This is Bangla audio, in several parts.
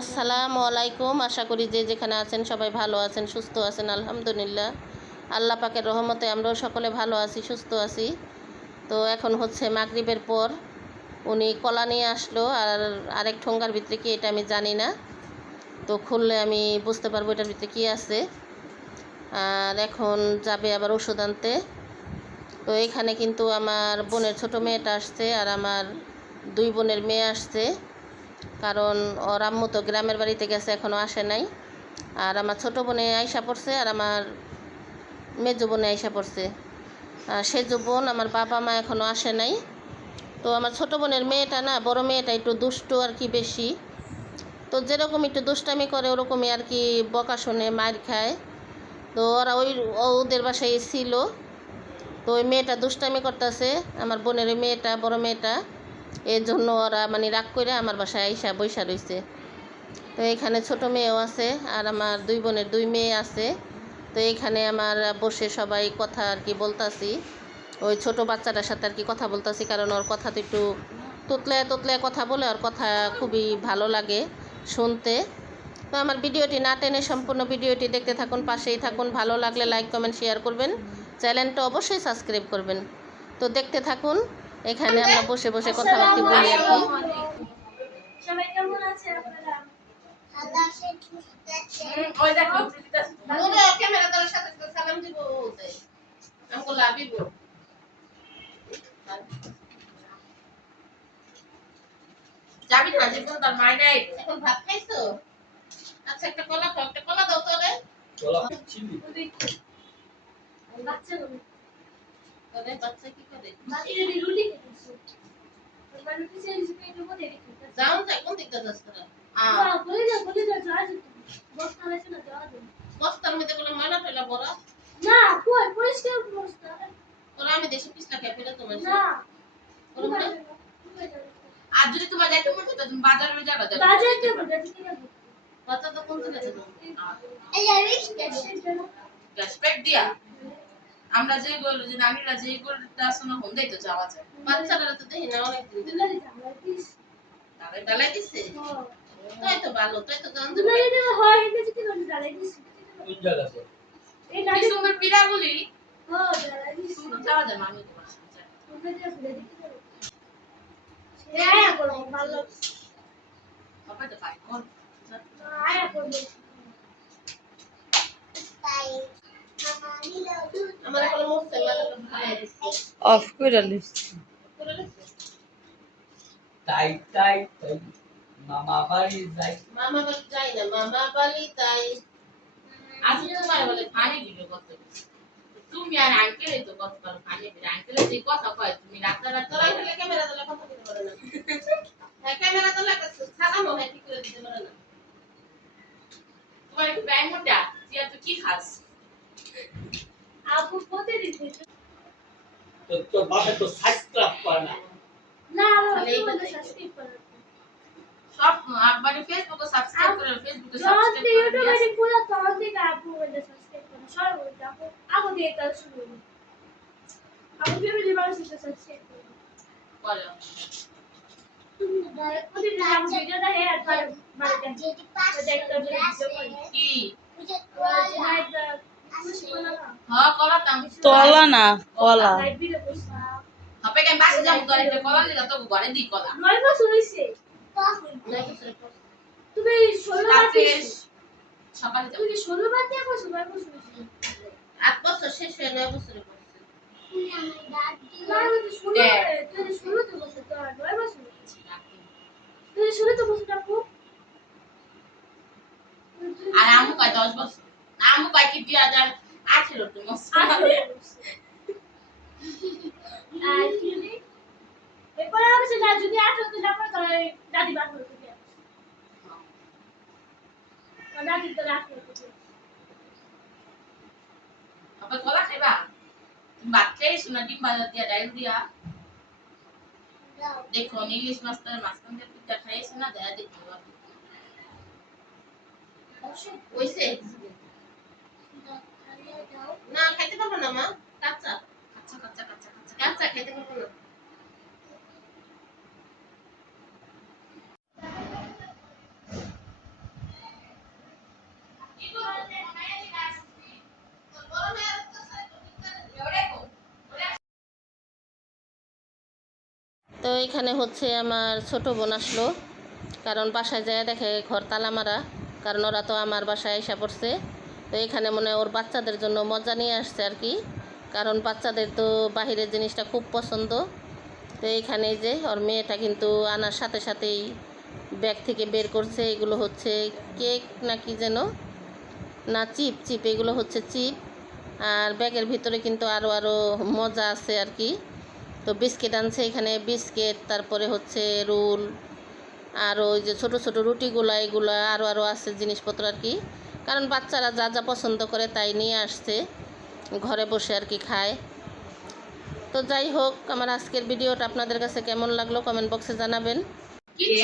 আসসালামু আলাইকুম। আশা করি যে যেখানে আছেন সবাই ভালো আছেন, সুস্থ আছেন, আলহামদুলিল্লাহ। আল্লাহ পাকের রহমতে আমরাও সকলে ভালো আছি, সুস্থ আছি। তো এখন হচ্ছে মাগরিবের পর উনি কলা নিয়ে আসলো আর আরেক ঠোঙ্গার ভিতরে কি এটা আমি জানি না। তো খুললে আমি বুঝতে পারব এটার ভিতরে কী আছে। আর এখন যাবে আবার ওষুধ আনতে। তো এখানে কিন্তু আমার বোনের ছোট মেয়েটা আসছে আর আমার দুই বোনের মেয়ে আসছে। কারণ ওর আম্মু তো গ্রামের বাড়িতে গেছে এখনও আসে নাই। আর আমার ছোটো বোনে আইসা পড়ছে আর আমার মেজো বোনে আইসা পড়ছে। আর সেজো বোন আমার বাবা মা এখনও আসে নাই। তো আমার ছোটো বোনের মেয়েটা না, বড় মেয়েটা একটু দুষ্টু আর কি বেশি। তো যেরকম একটু দুষ্টামি করে, ওরকমই আর কি বকা শুনে মার খায়। তো ওরা ওই, ওদের বাসায় ছিল। তো ওই মেয়েটা দুষ্টামি করতেছে, আমার বোনের মেয়েটা, বড় মেয়েটা। এর জন্য ওরা মানে রাগ করে আমার বাসায় আইসা বৈশা রইছে। তো এখানে ছোট মেয়েও আছে আর আমার দুই বোনের দুই মেয়ে আছে। তো এখানে আমার বসে সবাই কথা আর কি বলতাছি। ওই ছোট বাচ্চাটার সাথে আর কি কথা বলতাছি কারণ ওর কথা তো একটু তুতলে তোতলে কথা বলে ওর কথা খুবই ভালো লাগে শুনতে। তো আমার ভিডিওটি না টেনে সম্পূর্ণ ভিডিওটি দেখতে থাকুন, পাশেই থাকুন, ভালো লাগলে লাইক, কমেন্ট শেয়ার করবেন। চ্যানেলটা অবশ্যই সাবস্ক্রাইব করবেন। তো দেখতে থাকুন এখানে আমরা বসে বসে কথাবার্তা বলি আর কি। সবাই কেমন আছে আপনারা? ওই দেখো ক্যামেরা ধরার সাথে সাথে সালাম দিব ওতে আমাকে লাভিব যাবি না জীবন তার মায় নাই এখন ভাত খাইছো? আচ্ছা একটা কলা খাও একটা কলা দাও তো রে বাচ্চাগুলো তোরে বাচ্চা কি করে? যাও যাই কোন দিকটা যাস তোরা বস্তার মধ্যে ময়লা বড়া না কই পরিষ্কার বস্তা। তোরা আমি দেশে পিছলা খেয়ে ফেলে তোমার না। আর যদি তোমার যাইতে মন চায় তুমি বাজারে যাবে বাজার থেকে বুঝা ঠিক আছে বাচ্চা তো কোন দিকে যাবে? এই আরিশ রেসপেক্ট দিয়া? আমরা যে বলল যে নানিরা যে গোলটা শোনা হোম তো যাওয়া যায়। বাচ্চারা তো দেখি না অনেক দিন ধরে তাহলে ডালাই দিছে তাই তো ভালো তাই তো না হয় এটা কোন জ্বালাই দিছি এই কি লাগে সুন্দর পিড়াগুলি? ও জ্বালাই দিছি সুন্দর যাওয়া যায় মানুষ তোমার সাথে তোমরা যে ভুলে দিতে পারো। আয়া করো ভালো বাবা তো পাই কোন আয়া করো আমার এখন মুখতে মাথাটা ভালো দিচ্ছে অফ করে লিস তাই তাই তাই মামা বাড়ি যাই মামা বাড়ি যাই না মামা বাড়ি তাই আজকে তোমার বলে ফানি ভিডিও করতে তুমি আর আঙ্কেলে তো কত পারো ফানি ভিডিও আঙ্কেলে যে কথা কয় তুমি রাতে রাতে তোরা এখানে ক্যামেরা দিলে কথা দিতে পারে না হ্যাঁ ক্যামেরা দিলে সাদা মনে হয় কি করে দিতে পারে না তোমার একটু ব্যাংক মোটা তুই আর তুই কি খাস আপু পতে দিতে তো তোর বাপে তো সাবস্ক্রাইব করে না না তাহলে এইটা আমাদের দেখো। সাবস্ক্রাইব করো সব একবারে ফেসবুকে সাবস্ক্রাইব করে ফেসবুকে যখন সাবস্ক্রাইব ইউটিউবে করে যে পুরো তখন থেকে আপু আমাদের সাবস্ক্রাইব করো সর্বদা আপু আপু দিয়ে কাজ শুরু করো আপু ফ্যামিলি মানুষের সাথে সাবস্ক্রাইব করো করে তুমি ডাইরেক্ট প্রতিদিন আপু ভিডিওটা হে আর বারে বারে দেখো দেখতে হবে ভিডিও করে কি হ্যাঁ কলা তলা না কলা। হবে কেন বাসে যাব কলা তো ঘরে দি কলা। নয় বছর হইছে। তুমি ষোলো। সকালে তুমি কি ষোলো বার দিয়ে নয় বছর হইছে? আট বছর শেষ হয়ে নয় বছরে আর আমু কয় দশ বছর না কি দুই হাজার আঠেরো তো আর কি জানি? এরপরে আমি সে যা- যদি আঠারোতে না পারে তাহলে দাদি বার। আমার দাদি তো রাখবে আবার কলা খাইবা বাচ্চাই শোনা ডিম বাজার দিয়া ডাইল দিয়া দেখো ইংলিশ মাস্টার দিয়ে পিঠা খাইয়েছে না দেয়া দেখো হইছে এইখানে হচ্ছে আমার ছোট বোন আসলো। কারণ বাসায় যায় দেখে ঘর তালা মারা কারণ ওরা তো আমার বাসায় এসে পড়ছে। তো এখানে মনে ওর বাচ্চাদের জন্য মজা নিয়ে আসছে আর কি। কারণ বাচ্চাদের তো বাহিরের জিনিসটা খুব পছন্দ। তো এইখানে এই যে ওর মেয়েটা কিন্তু আনার সাথে সাথেই ব্যাগ থেকে বের করছে। এগুলো হচ্ছে কেক না কি যেন? না, চিপ চিপ, এগুলো হচ্ছে চিপ। আর ব্যাগের ভিতরে কিন্তু আরও আরও মজা আছে আর কি। তো বিস্কিট আনছে এখানে বিস্কিট তারপরে হচ্ছে রোল আর ওই যে ছোট ছোট রুটিগুলো এগুলো আরও আরও আছে জিনিসপত্র আর কি। কারণ বাচ্চারা যা যা পছন্দ করে তাই নিয়ে আসছে ঘরে বসে আর কি খায়। তো যাই হোক আমার আজকের ভিডিওটা আপনাদের কাছে কেমন লাগল কমেন্ট বক্সে জানাবেন।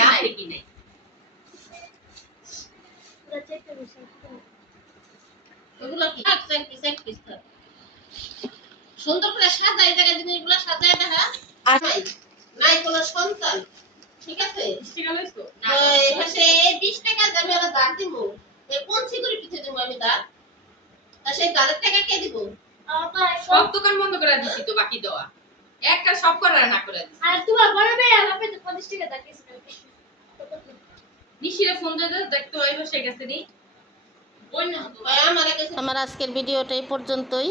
নাই? কি নাই ওরা চেক করে সব এগুলো কি এক সেট পিস এক পিস থাক সুন্দর করে সাজাই জায়গা জিনিসগুলো সাজাই দেখা। নাই নাই কোনো সন্তান ঠিক আছে? ঠিক আছে তো। তো এখানে বিশ টাকা দিব। এ কোন দিব আমি তা সেই টাকা কে দিব? সব দোকান বন্ধ করে দিছি তো বাকি দেওয়া। একটা সব করে না করে দিছি। আর তোমার বড় মেয়ে পেতে পঞ্চাশ টাকা ফোন দিয়ে দেখতে হয় বসে গেছে নি ওই না। আমার আমার আজকের ভিডিওটা এই পর্যন্তই।